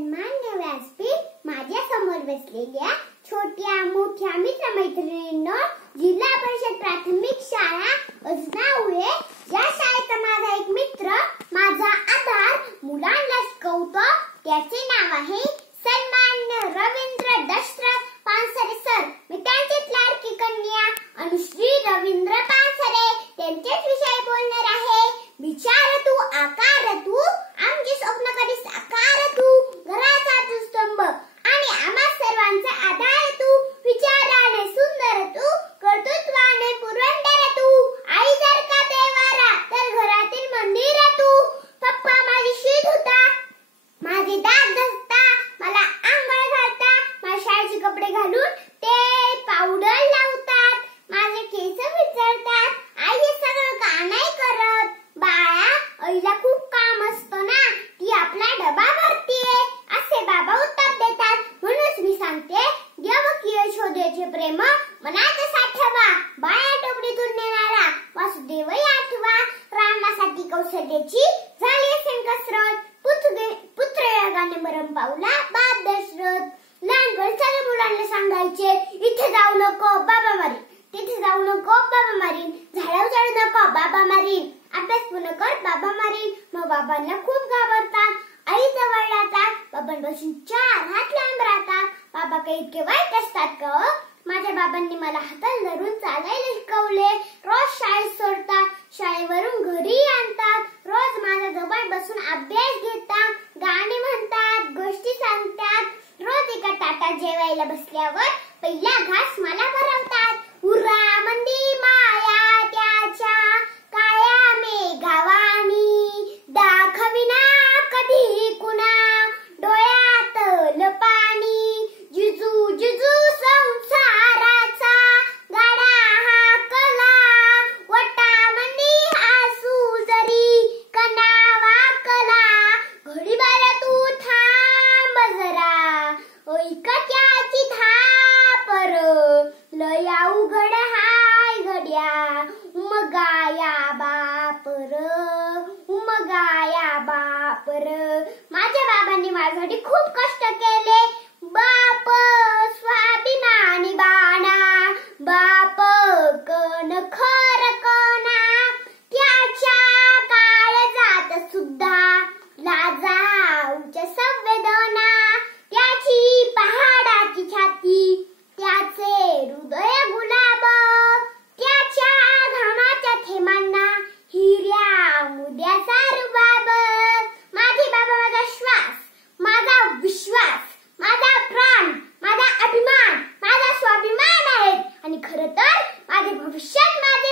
सन्मान्य व्यासपीठ, माझ्या समोर बसलेल्या छोट्या मोठ्या मित्रमैत्रिणींनो, जिल्हा परिषद प्राथमिक शाळा अजनावळे या शाळेचा माझा एक मित्र, माझा आधार, मुलांना शिकवतो. त्याचे नाव आहे सन्मान्य रवींद्र दशरथ पानसरे सर. मी त्यांचीच लाडकी कन्या अनुश्री रवींद्र पानसरे त्यांचेच विषय बोलणार आहे. विचार तू आकार तू, आमचे स्वप्न कधी साकार तू, घराचा तू स्तंभ आणि आम्हा सर्वांचा आधार तू. विचाराने सुंदर तू, कर्तृत्वाने पुरंदर तू. आई जर का देवारा तर घरातील मंदिर तू. पप्पा माझी शीत होता, माझे दात घसता, मला आंघोळ घालता, माझ्या शाळेचे कपडे घालून ते पावडर लावतात, माझे केस विचारतात. आई हे सगळं का नाही करत? बाळा, आईला खूप काम असतं ना, ती आपला डबा भरतीये असे बाबा उत्तर देतात. म्हणूनच मी सांगते, देवकी यशोदेचे प्रेम मनात साठवा, बाळा टोपडीतून नेणारा वासुदेवही आठवा. रामासाठी कौशल्याची झाली असेल कसरत, पुत्र यागाने मरण पावला बाप दशरथ. लहानपणी सगळ्या मुलांना सांगायचे, इथे जाऊ नको बाबा मारीन, तिथे जाऊ नको बाबा मारीन, झाडावर चढू नको बाबा मारीन, अभ्यास पूर्ण कर बाबा मारीन. मग बाबांना खूप घाबरतात, आई जवळ राहतात, बाबांपासून 4 हात लांब राहतात. बाबा काही इतके वाईट असतात का? माझ्या बाबांनी मला हाताला धरून चालायला शिकवले. रोज शाळेत सोडतात, शाळेवरून घरी आणतात, रोज माझ्या जवळ बसून अभ्यास घेतात, गाणे म्हणतात, गोष्टी सांगतात. रोज एका ताटात जेवायला बसल्यावर पहिला घास मला भरवतात. उर्रा मंदी माया त्याच्या काया मेघावानी, दाखविना कधी कुणा डोळ्यात लपाणी. जिजू जिजू संसाराचा गाडा हा कला, वटामंदी हसू जरी कणावा कला. घडीभर तू थांब जरा, ऐकत्याची धापर, लय अवघड हाय घड्या, उमगाया बापर, उमगाया बापर. माझ्या बाबांनी माझ्यासाठी खूप कष्ट केले. बाप स्वाभिमानी बाणा, बाप कण खर कणा, त्याच्या काळजात सुद्धा लाजाऊच संवेदना. त्याची पहाडाची छाती, त्याचे हृदय गुलाब, त्याच्या घामाच्या थेंबांना हिऱ्या मुद्याचा रुबाब. माझे बाबा माझा श्वास, माझा विश्वास, माझा प्राण, माझा अभिमान, माझा स्वाभिमान आहेत आणि खरं तर माझे भविष्यात माझे